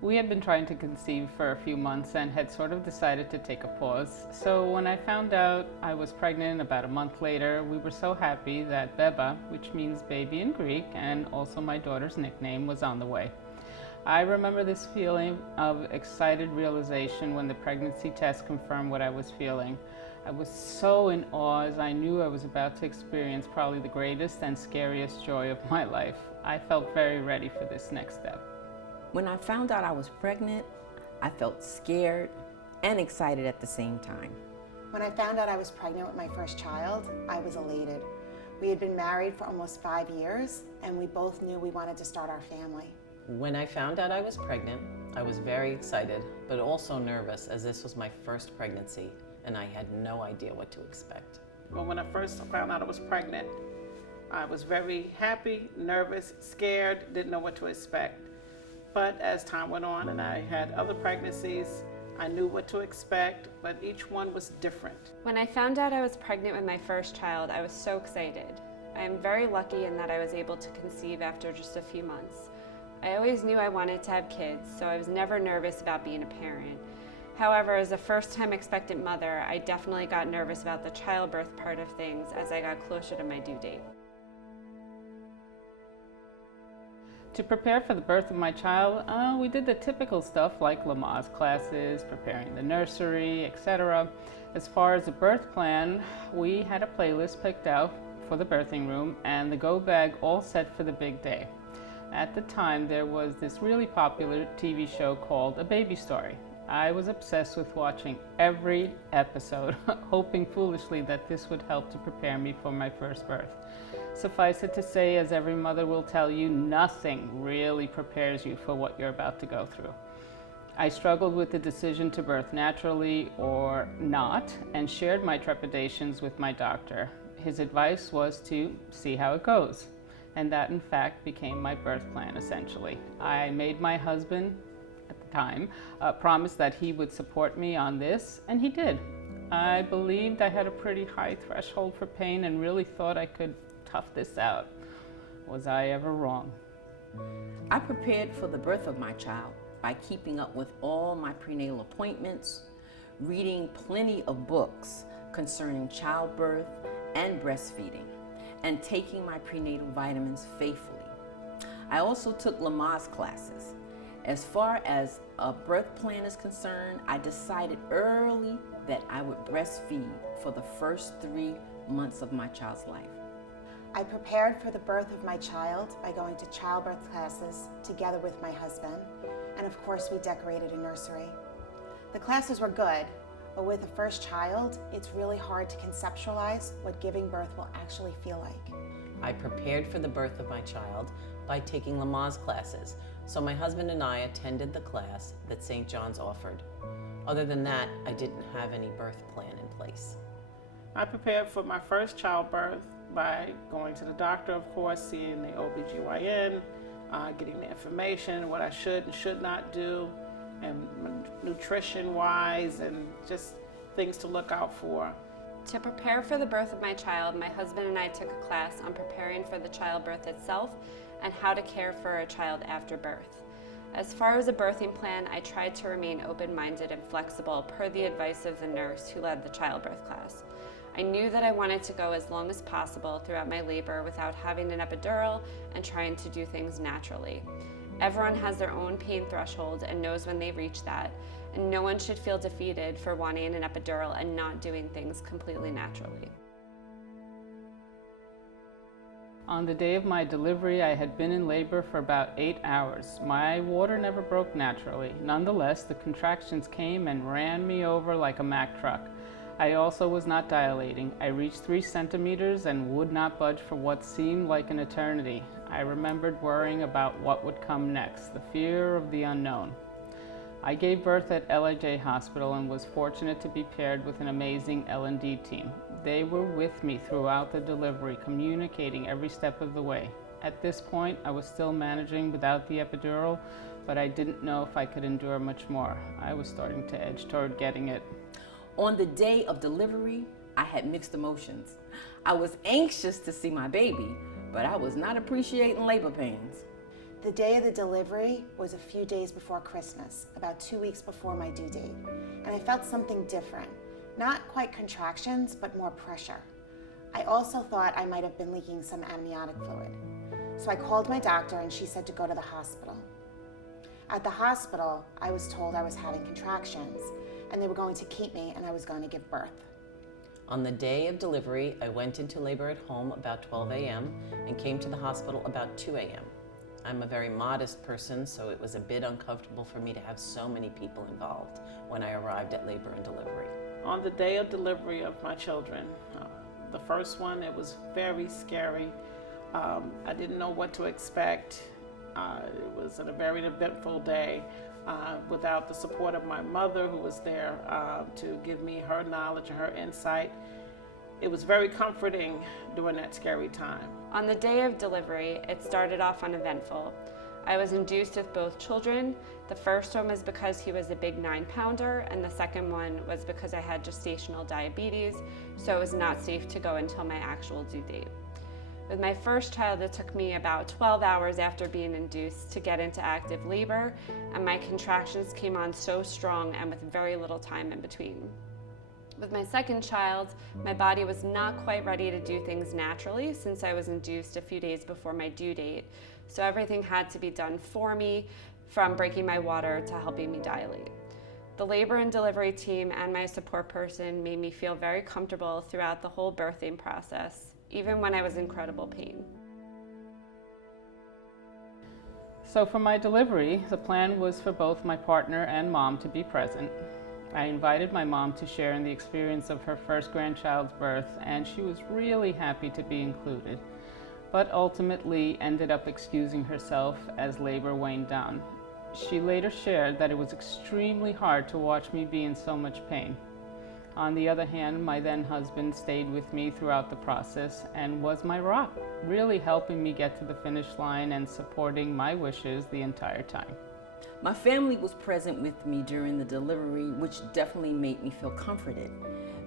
We had been trying to conceive for a few months and had sort of decided to take a pause. So when I found out I was pregnant about a month later, we were so happy that Beba, which means baby in Greek, and also my daughter's nickname, was on the way. I remember this feeling of excited realization when the pregnancy test confirmed what I was feeling. I was so in awe as I knew I was about to experience probably the greatest and scariest joy of my life. I felt very ready for this next step. When I found out I was pregnant, I felt scared and excited at the same time. When I found out I was pregnant with my first child, I was elated. We had been married for almost 5 years, and we both knew we wanted to start our family. When I found out I was pregnant, I was very excited, but also nervous as this was my first pregnancy and I had no idea what to expect. Well, when I first found out I was pregnant, I was very happy, nervous, scared, didn't know what to expect. But as time went on and I had other pregnancies, I knew what to expect, but each one was different. When I found out I was pregnant with my first child, I was so excited. I am very lucky in that I was able to conceive after just a few months. I always knew I wanted to have kids, so I was never nervous about being a parent. However, as a first-time expectant mother, I definitely got nervous about the childbirth part of things as I got closer to my due date. To prepare for the birth of my child, we did the typical stuff like Lamaze classes, preparing the nursery, etc. As far as the birth plan, we had a playlist picked out for the birthing room and the go bag all set for the big day. At the time, there was this really popular TV show called A Baby Story. I was obsessed with watching every episode, hoping foolishly that this would help to prepare me for my first birth. Suffice it to say, as every mother will tell you, nothing really prepares you for what you're about to go through. I struggled with the decision to birth naturally or not and shared my trepidations with my doctor. His advice was to see how it goes. And that, in fact, became my birth plan, essentially. I made my husband, at the time, promise that he would support me on this, and he did. I believed I had a pretty high threshold for pain and really thought I could tough this out. Was I ever wrong? I prepared for the birth of my child by keeping up with all my prenatal appointments, reading plenty of books concerning childbirth and breastfeeding, and taking my prenatal vitamins faithfully. I also took Lamaze classes. As far as a birth plan is concerned, I decided early that I would breastfeed for the first 3 months of my child's life. I prepared for the birth of my child by going to childbirth classes together with my husband, and of course we decorated a nursery. The classes were good, but with a first child, it's really hard to conceptualize what giving birth will actually feel like. I prepared for the birth of my child by taking Lamaze classes, so my husband and I attended the class that St. John's offered. Other than that, I didn't have any birth plan in place. I prepared for my first childbirth by going to the doctor, of course, seeing the OBGYN, getting the information, what I should and should not do, and nutrition-wise, and just things to look out for. To prepare for the birth of my child, my husband and I took a class on preparing for the childbirth itself and how to care for a child after birth. As far as a birthing plan, I tried to remain open-minded and flexible per the advice of the nurse who led the childbirth class. I knew that I wanted to go as long as possible throughout my labor without having an epidural and trying to do things naturally. Everyone has their own pain threshold and knows when they reach that, and no one should feel defeated for wanting an epidural and not doing things completely naturally. On the day of my delivery, I had been in labor for about 8 hours. My water never broke naturally. Nonetheless, the contractions came and ran me over like a Mack truck. I also was not dilating. I reached 3 centimeters and would not budge for what seemed like an eternity. I remembered worrying about what would come next, the fear of the unknown. I gave birth at LIJ Hospital and was fortunate to be paired with an amazing L&D team. They were with me throughout the delivery, communicating every step of the way. At this point, I was still managing without the epidural, but I didn't know if I could endure much more. I was starting to edge toward getting it. On the day of delivery, I had mixed emotions. I was anxious to see my baby, but I was not appreciating labor pains. The day of the delivery was a few days before Christmas, about 2 weeks before my due date, and I felt something different. Not quite contractions, but more pressure. I also thought I might have been leaking some amniotic fluid. So I called my doctor and she said to go to the hospital. At the hospital, I was told I was having contractions and they were going to keep me and I was going to give birth. On the day of delivery, I went into labor at home about 12 a.m. and came to the hospital about 2 a.m. I'm a very modest person, so it was a bit uncomfortable for me to have so many people involved when I arrived at labor and delivery. On the day of delivery of my children, the first one, it was very scary. I didn't know what to expect. It was a very eventful day without the support of my mother, who was there to give me her knowledge and her insight. It was very comforting during that scary time. On the day of delivery, it started off uneventful. I was induced with both children. The first one was because he was a big 9-pounder, and the second one was because I had gestational diabetes, so it was not safe to go until my actual due date. With my first child, it took me about 12 hours after being induced to get into active labor, and my contractions came on so strong and with very little time in between. With my second child, my body was not quite ready to do things naturally since I was induced a few days before my due date, so everything had to be done for me, from breaking my water to helping me dilate. The labor and delivery team and my support person made me feel very comfortable throughout the whole birthing process, even when I was in incredible pain. So for my delivery, the plan was for both my partner and mom to be present. I invited my mom to share in the experience of her first grandchild's birth, and she was really happy to be included, but ultimately ended up excusing herself as labor waned down. She later shared that it was extremely hard to watch me be in so much pain. On the other hand, my then husband stayed with me throughout the process and was my rock, really helping me get to the finish line and supporting my wishes the entire time. My family was present with me during the delivery, which definitely made me feel comforted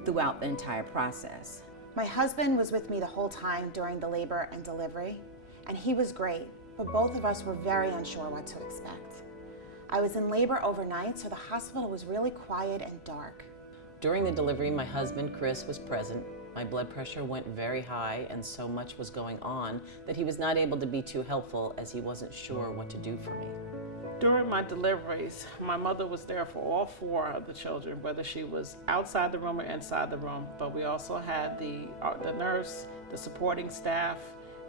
throughout the entire process. My husband was with me the whole time during the labor and delivery, and he was great, but both of us were very unsure what to expect. I was in labor overnight, so the hospital was really quiet and dark. During the delivery, my husband, Chris, was present. My blood pressure went very high and so much was going on that he was not able to be too helpful as he wasn't sure what to do for me. During my deliveries, my mother was there for all 4 of the children, whether she was outside the room or inside the room. But we also had the nurse, the supporting staff,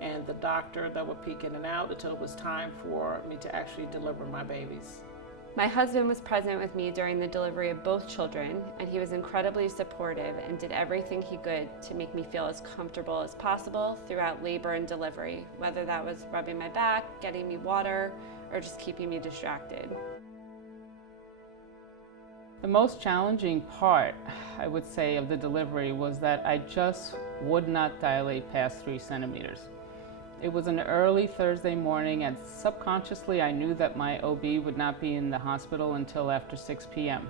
and the doctor that would peek in and out until it was time for me to actually deliver my babies. My husband was present with me during the delivery of both children, and he was incredibly supportive and did everything he could to make me feel as comfortable as possible throughout labor and delivery, whether that was rubbing my back, getting me water, or just keeping me distracted. The most challenging part, I would say, of the delivery was that I just would not dilate past 3 centimeters. It was an early Thursday morning, and subconsciously I knew that my OB would not be in the hospital until after 6 p.m.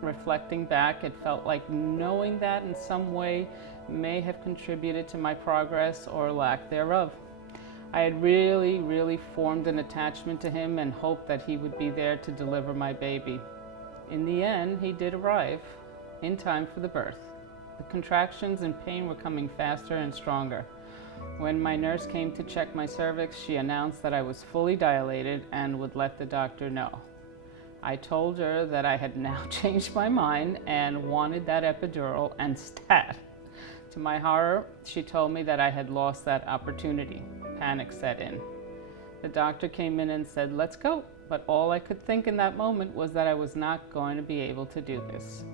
Reflecting back, it felt like knowing that in some way may have contributed to my progress or lack thereof. I had really formed an attachment to him and hoped that he would be there to deliver my baby. In the end, he did arrive in time for the birth. The contractions and pain were coming faster and stronger. When my nurse came to check my cervix, she announced that I was fully dilated and would let the doctor know. I told her that I had now changed my mind and wanted that epidural and stat. To my horror, she told me that I had lost that opportunity. Panic set in. The doctor came in and said, "Let's go." But all I could think in that moment was that I was not going to be able to do this.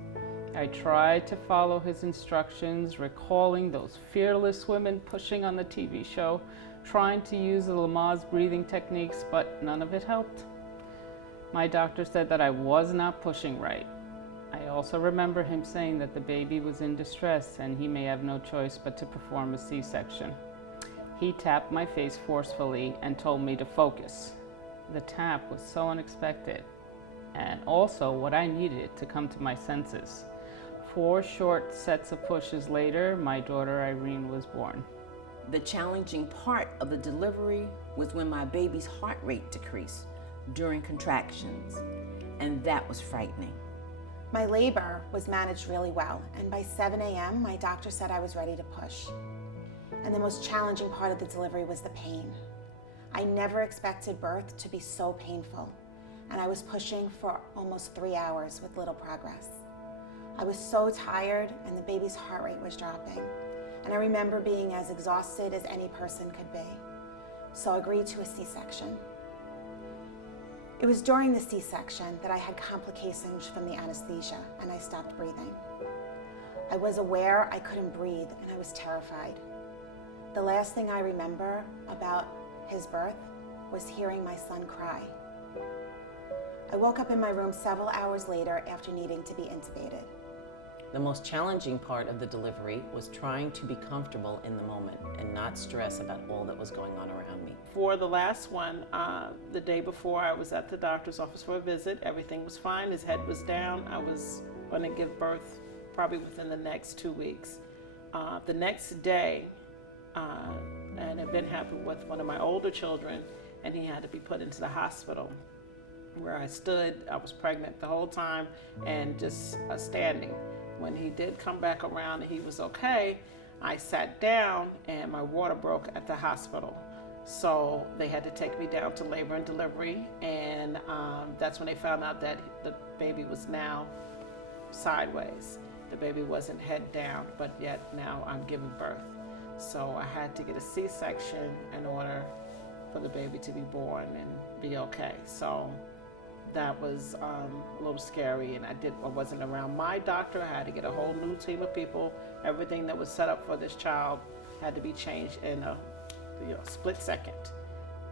I tried to follow his instructions, recalling those fearless women pushing on the TV show, trying to use the Lamaze breathing techniques, but none of it helped. My doctor said that I was not pushing right. I also remember him saying that the baby was in distress and he may have no choice but to perform a C-section. He tapped my face forcefully and told me to focus. The tap was so unexpected, and also what I needed to come to my senses. 4 short sets of pushes later, my daughter Irene was born. The challenging part of the delivery was when my baby's heart rate decreased during contractions, and that was frightening. My labor was managed really well, and by 7 a.m., my doctor said I was ready to push. And the most challenging part of the delivery was the pain. I never expected birth to be so painful, and I was pushing for almost 3 hours with little progress. I was so tired, and the baby's heart rate was dropping, and I remember being as exhausted as any person could be, so I agreed to a C-section. It was during the C-section that I had complications from the anesthesia, and I stopped breathing. I was aware I couldn't breathe, and I was terrified. The last thing I remember about his birth was hearing my son cry. I woke up in my room several hours later after needing to be intubated. The most challenging part of the delivery was trying to be comfortable in the moment and not stress about all that was going on around me. For the last one, the day before, I was at the doctor's office for a visit. Everything was fine. His head was down. I was going to give birth probably within the next 2 weeks. The next day, an event happened with one of my older children, and he had to be put into the hospital. Where I stood, I was pregnant the whole time and just standing. When he did come back around and he was okay, I sat down and my water broke at the hospital. So they had to take me down to labor and delivery, and that's when they found out that the baby was now sideways. The baby wasn't head down, but yet now I'm giving birth. So I had to get a C-section in order for the baby to be born and be okay. So that was a little scary, and I wasn't around my doctor. I had to get a whole new team of people. Everything that was set up for this child had to be changed in a split second.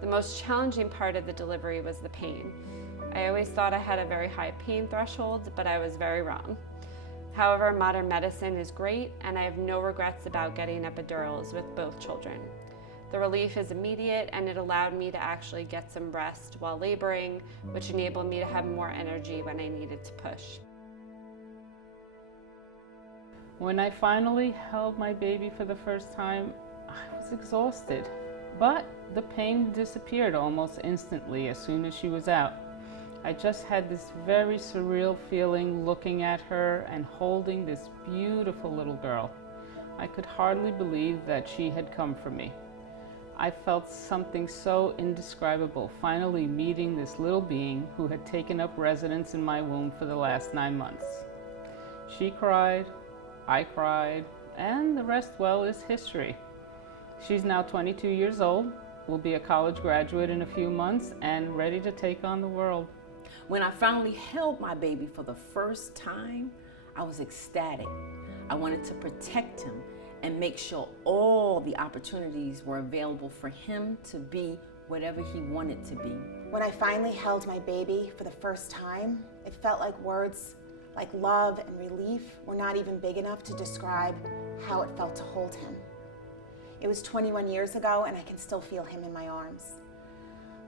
The most challenging part of the delivery was the pain. I always thought I had a very high pain threshold, but I was very wrong. However, modern medicine is great, and I have no regrets about getting epidurals with both children. The relief is immediate, and it allowed me to actually get some rest while laboring, which enabled me to have more energy when I needed to push. When I finally held my baby for the first time, I was exhausted, but the pain disappeared almost instantly as soon as she was out. I just had this very surreal feeling looking at her and holding this beautiful little girl. I could hardly believe that she had come for me. I felt something so indescribable finally meeting this little being who had taken up residence in my womb for the last 9 months. She cried, I cried, and the rest, well, is history. She's now 22 years old, will be a college graduate in a few months, and ready to take on the world. When I finally held my baby for the first time, I was ecstatic. I wanted to protect him and make sure all the opportunities were available for him to be whatever he wanted to be. When I finally held my baby for the first time, it felt like words like love and relief were not even big enough to describe how it felt to hold him. It was 21 years ago, and I can still feel him in my arms.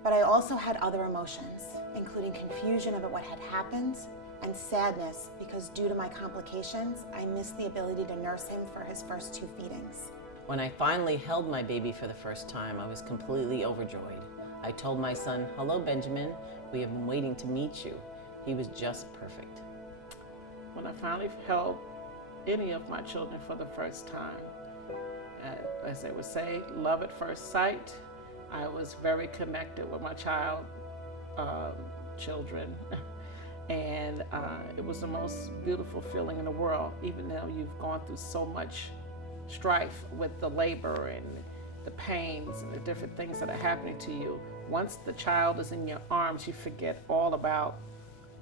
But I also had other emotions, including confusion about what had happened and sadness because due to my complications, I missed the ability to nurse him for his first 2 feedings. When I finally held my baby for the first time, I was completely overjoyed. I told my son, "Hello, Benjamin. We have been waiting to meet you." He was just perfect. When I finally held any of my children for the first time, as they would say, love at first sight. I was very connected with my children, and it was the most beautiful feeling in the world, even though you've gone through so much strife with the labor and the pains and the different things that are happening to you. Once the child is in your arms, you forget all about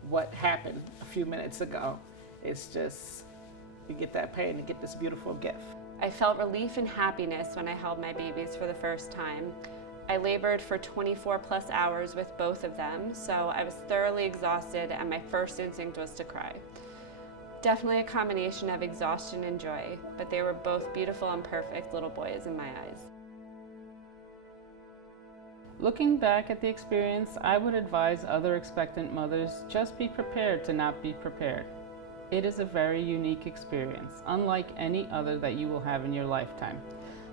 what happened a few minutes ago. It's just, you get that pain and get this beautiful gift. I felt relief and happiness when I held my babies for the first time. I labored for 24 plus hours with both of them, so I was thoroughly exhausted and my first instinct was to cry. Definitely a combination of exhaustion and joy, but they were both beautiful and perfect little boys in my eyes. Looking back at the experience, I would advise other expectant mothers just be prepared to not be prepared. It is a very unique experience, unlike any other that you will have in your lifetime.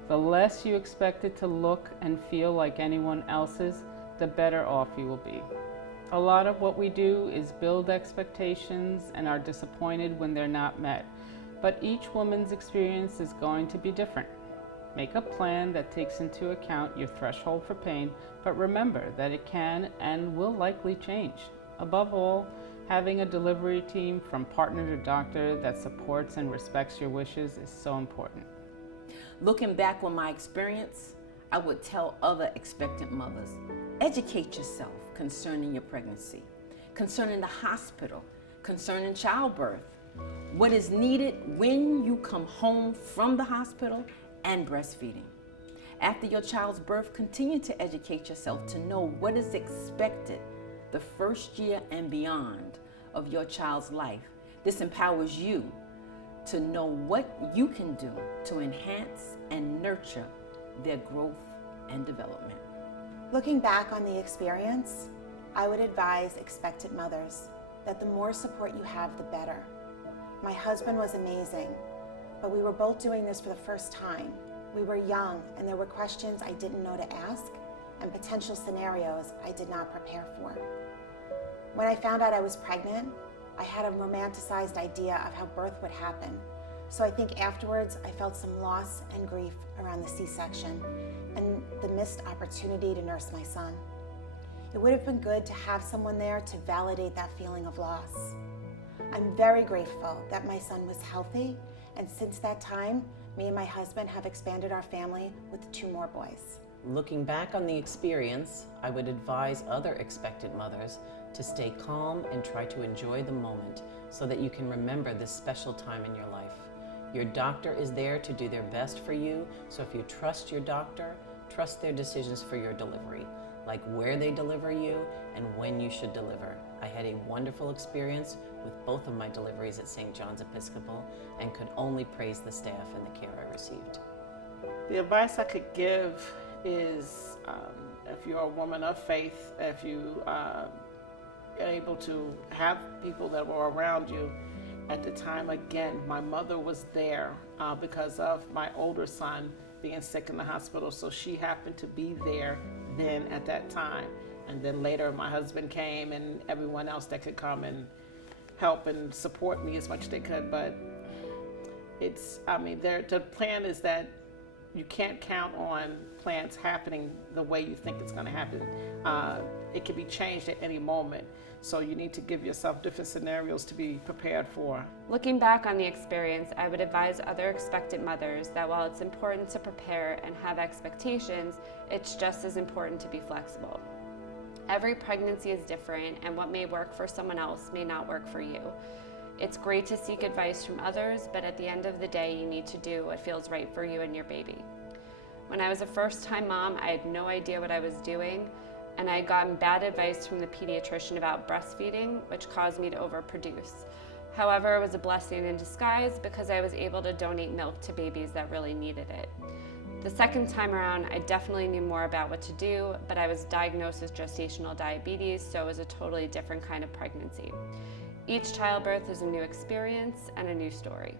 The less you expect it to look and feel like anyone else's, the better off you will be. A lot of what we do is build expectations and are disappointed when they're not met. But each woman's experience is going to be different. Make a plan that takes into account your threshold for pain, but remember that it can and will likely change. Above all, having a delivery team from partner to doctor that supports and respects your wishes is so important. Looking back on my experience, I would tell other expectant mothers, educate yourself concerning your pregnancy, concerning the hospital, concerning childbirth, what is needed when you come home from the hospital, and breastfeeding. After your child's birth, continue to educate yourself to know what is expected the first year and beyond of your child's life. This empowers you to know what you can do to enhance and nurture their growth and development. Looking back on the experience, I would advise expectant mothers that the more support you have, the better. My husband was amazing, but we were both doing this for the first time. We were young, and there were questions I didn't know to ask and potential scenarios I did not prepare for. When I found out I was pregnant, I had a romanticized idea of how birth would happen. So I think afterwards I felt some loss and grief around the C-section and the missed opportunity to nurse my son. It would have been good to have someone there to validate that feeling of loss. I'm very grateful that my son was healthy, and since that time, me and my husband have expanded our family with 2 more boys. Looking back on the experience, I would advise other expectant mothers to stay calm and try to enjoy the moment so that you can remember this special time in your life. Your doctor is there to do their best for you, so if you trust your doctor, trust their decisions for your delivery, like where they deliver you and when you should deliver. I had a wonderful experience with both of my deliveries at St. John's Episcopal and could only praise the staff and the care I received. The advice I could give is if you're a woman of faith, if you are able to have people that were around you at the time. Again, my mother was there because of my older son being sick in the hospital, so she happened to be there then at that time. And then later my husband came and everyone else that could come and help and support me as much as they could. But it's, the plan is that you can't count on plans happening the way you think it's going to happen. It can be changed at any moment. So you need to give yourself different scenarios to be prepared for. Looking back on the experience, I would advise other expectant mothers that while it's important to prepare and have expectations, it's just as important to be flexible. Every pregnancy is different, and what may work for someone else may not work for you. It's great to seek advice from others, but at the end of the day, you need to do what feels right for you and your baby. When I was a first-time mom, I had no idea what I was doing, and I had gotten bad advice from the pediatrician about breastfeeding, which caused me to overproduce. However, it was a blessing in disguise because I was able to donate milk to babies that really needed it. The second time around, I definitely knew more about what to do, but I was diagnosed with gestational diabetes, so it was a totally different kind of pregnancy. Each childbirth is a new experience and a new story.